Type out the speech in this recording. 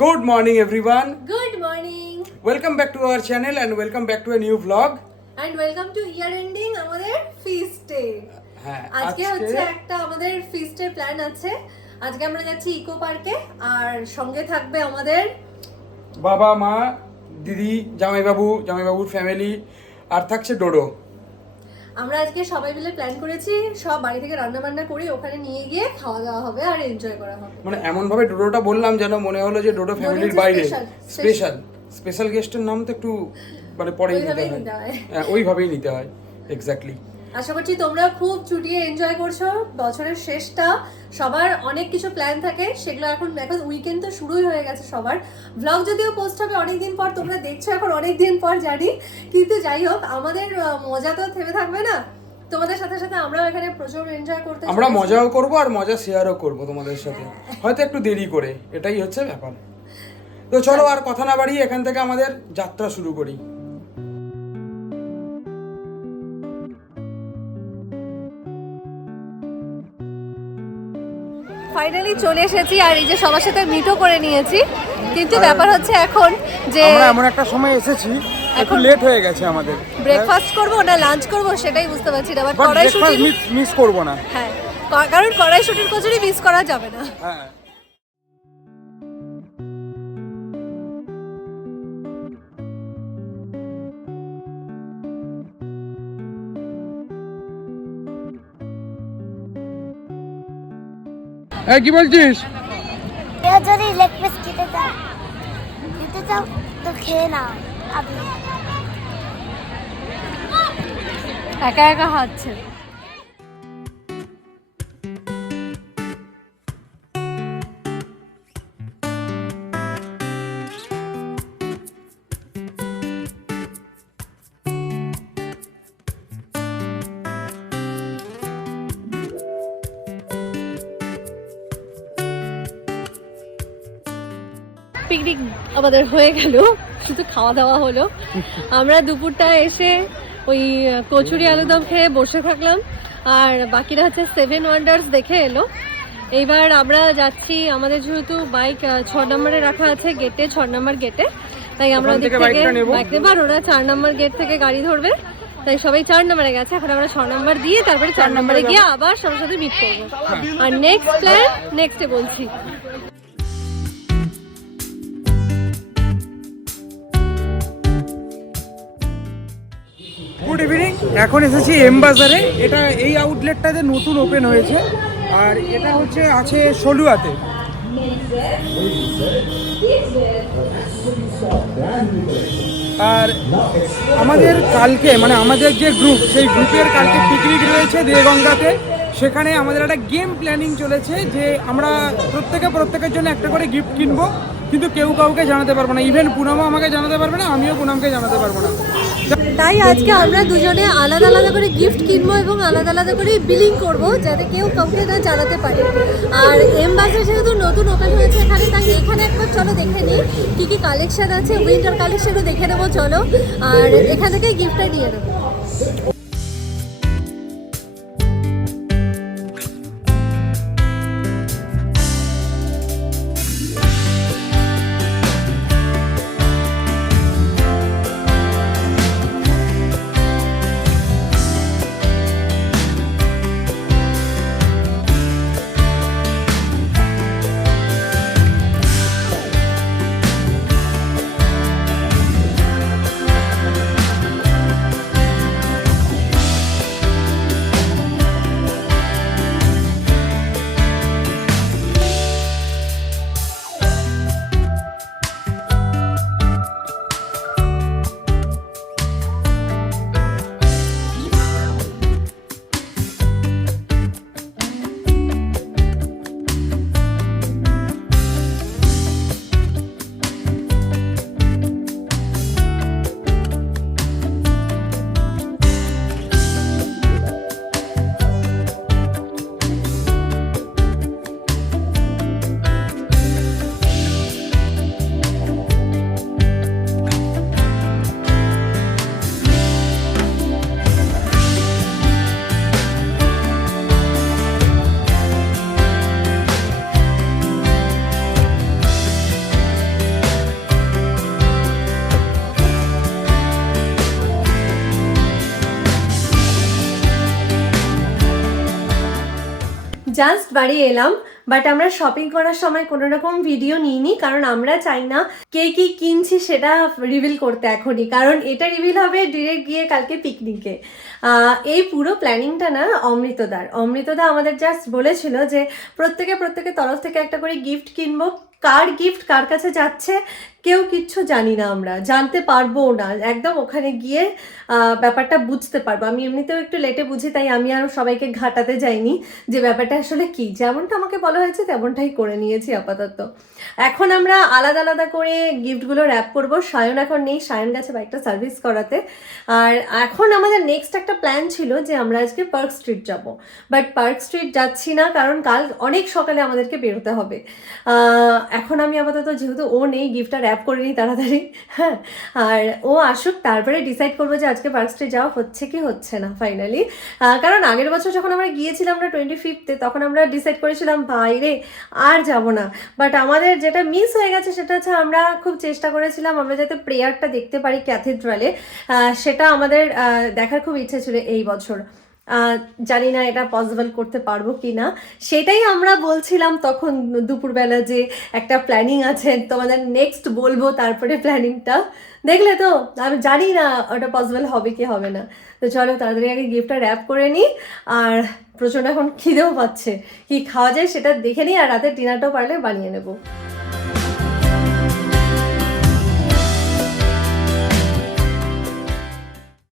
Good morning everyone. Good morning. Welcome back to our channel and welcome back to a new vlog. And welcome to year ending আমাদের feast day. হ্যাঁ, আজকে হচ্ছে একটা আমাদের feast এর plan আছে। আজকে আমরা যাচ্ছি ইকো পার্কে আর সঙ্গে থাকবে আমাদের বাবা মা দিদি জামাইবাবুর ফ্যামিলি আর থাকছে ডোডো। আমরা আজকে সবাই মিলে প্ল্যান করেছি সব বাড়ি থেকে রান্না বান্না করে ওখানে নিয়ে গিয়ে খাওয়া দাওয়া হবে আর এনজয় করা হবে। মানে এমন ভাবে ডোডোটা বললাম যেন মনে হলো যে ডোডো ফ্যামিলির বাইরে স্পেশাল গেস্টের নাম তো একটু মানে পরেই নিতে হয়। হ্যাঁ, ওইভাবেই নিতে হয় এক্স্যাক্টলি। আশা করছি তোমরা খুব ছুটিয়ে এনজয় করছো। বছরের শেষটা সবার অনেক কিছু প্ল্যান থাকে, সেগুলো এখন উইকেন্ড তো শুরুই হয়ে গেছে সবার। ব্লগ যদিও পোস্ট হবে অনেকদিন পর, তোমরা দেখছো এখন অনেকদিন পর জানি, কিন্তু যাই হোক আমাদের মজা তো থেমে থাকবে না। তোমাদের সাথে সাথে আমরাও এখানে প্রচুর এনজয় করতে, আমরা মজাও করব আর মজা শেয়ারও করব তোমাদের সাথে, হয়তো একটু দেরি করে, এটাই হচ্ছে ব্যাপার। তো চলো আর কথা না বাড়িয়ে এখান থেকে আমাদের যাত্রা শুরু করি। ফাইনালি চলে এসেছি আর এই যে সবার সাথে মিটও করে নিয়েছি, কিন্তু ব্যাপার হচ্ছে এখন যে আমরা এমন একটা সময় এসেছি একটু লেট হয়ে গেছে আমাদের। ব্রেকফাস্ট করব না লাঞ্চ করব সেটাই বুঝতে পারছি না। বাট কড়াইশুঁটি মিস করব না। হ্যাঁ, কারণ কড়াইশুঁটির কচুরি মিস করা যাবে না। হ্যাঁ, কি বলছিস? যদি লেগ পিস খেতে চাও তো খেয়ে নাও। একা একা হাঁটছে। পিকনিক আমাদের হয়ে গেল, শুধু খাওয়া দাওয়া হলো। আমরা দুপুরটা এসে ওই কচুরি আলুদম খেয়ে বসে থাকলাম আর বাকিরা হচ্ছে 7 ওয়ান্ডার্স দেখে এলো। এইবার আমরা যাচ্ছি, আমাদের যেহেতু বাইক 6 নম্বরে রাখা আছে গেটে, 6 নম্বর গেটে, তাই আমরা ওদিক থেকে বাইক নেবো আর ওরা 4 নম্বর গেট থেকে গাড়ি ধরবে। তাই সবাই 4 নম্বরে গেছে, এখন আমরা 6 নম্বর দিয়ে তারপরে 4 নম্বরে গিয়ে আবার সবার সাথে মিট করবো। আর নেক্সট প্ল্যান নেক্সটে বলছি। গুড ইভিনিং, এখন এসেছি এম বাজারে। এটা এই আউটলেটটাতে নতুন ওপেন হয়েছে আর এটা হচ্ছে আছে সলুয়াতে। আর আমাদের কালকে মানে আমাদের যে গ্রুপ, সেই গ্রুপের কালকে পিকনিক রয়েছে দেগঙ্গাতে। সেখানে আমাদের একটা গেম প্ল্যানিং চলেছে যে আমরা প্রত্যেকের জন্য একটা করে গিফট কিনবো, কিন্তু কেউ কাউকে জানাতে পারবো না। ইভেন পুনামও আমাকে জানাতে পারবে না, আমিও পুনামকে জানাতে পারবো না। তাই আজকে আমরা দুজনে আলাদা আলাদা করে গিফট কিনবো এবং আলাদা আলাদা করে বিলিং করব, যাতে কেউ কাউকে না জানাতে পারে। আর এম বাজার যেহেতু নতুন ওপেন হয়েছে এখানে, তাই এখানে একবার চলো দেখে নিই কী কী কালেকশন আছে। উইন্টার কালেকশনও দেখে নেবো চলো, আর এখান থেকে গিফটটা নিয়ে নেবো। জাস্ট বাড়ি এলাম, বাট আমরা শপিং করার সময় কোনো রকম ভিডিও নিইনি, কারণ আমরা চাই না কে কি কিনছি সেটা রিভিল করতে এখনই, কারণ এটা রিভিল হবে ডিরেক্ট গিয়ে কালকে পিকনিকে। এই পুরো প্ল্যানিংটা না অমৃতদা আমাদের জাস্ট বলেছিল যে প্রত্যেকের তরফ থেকে একটা করে গিফট কিনবো। কার গিফট কার কাছে যাচ্ছে কেউ কিচ্ছু জানি না, আমরা জানতে পারবো না, একদম ওখানে গিয়ে ব্যাপারটা বুঝতে পারবো। আমি এমনিতেও একটু লেটে বুঝি, তাই আমি আরও সবাইকে ঘাটাতে যাইনি যে ব্যাপারটা আসলে কি, যেমনটা আমাকে বলা হয়েছে তেমনটাই করে নিয়েছি আপাতত। এখন আমরা আলাদা আলাদা করে গিফটগুলো র্যাপ করবো। সায়ন এখন নেই, সায়ন গেছে বাইকটা সার্ভিস করাতে। আর এখন আমাদের নেক্সট একটা প্ল্যান ছিল যে আমরা আজকে পার্ক স্ট্রিট যাব, বাট পার্ক স্ট্রিট যাচ্ছি না, কারণ কাল অনেক সকালে আমাদেরকে বেরোতে হবে। এখন আমি আপাতত, যেহেতু ও নেই, গিফটটা র্যাপ করে নিই তাড়াতাড়ি, হ্যাঁ, আর ও আসুক তারপরে ডিসাইড করবো যে আজকে পার্ক স্ট্রিট যাওয়া হচ্ছে কি হচ্ছে না ফাইনালি। কারণ আগের বছর যখন আমরা গিয়েছিলাম না 25th, তখন আমরা ডিসাইড করেছিলাম বাইরে আর যাব না, বাট আমাদের যেটা মিস হয়ে গেছে সেটা হচ্ছে আমরা খুব চেষ্টা করেছিলাম আমরা যাতে প্রেয়ারটা দেখতে পারি ক্যাথেড্রালে, সেটা আমাদের দেখার খুব ইচ্ছে ছিল এই বছর। জানি না এটা পসিবল করতে পারবো কি না, সেটাই আমরা বলছিলাম তখন দুপুরবেলা যে একটা প্ল্যানিং আছে, তোমাদের নেক্সট বলবো তারপরে প্ল্যানিংটা। দেখলে তো, আমি জানি না ওটা পসিবল হবে কি হবে না। তো চলো তাড়াতাড়ি আগে গিফটটা র্যাপ করে নিই, আর প্রচণ্ড এখন খিদেও পাচ্ছে, কি খাওয়া যায় সেটা দেখে নিই, আর রাতের ডিনারটাও পারলে বানিয়ে নেবো।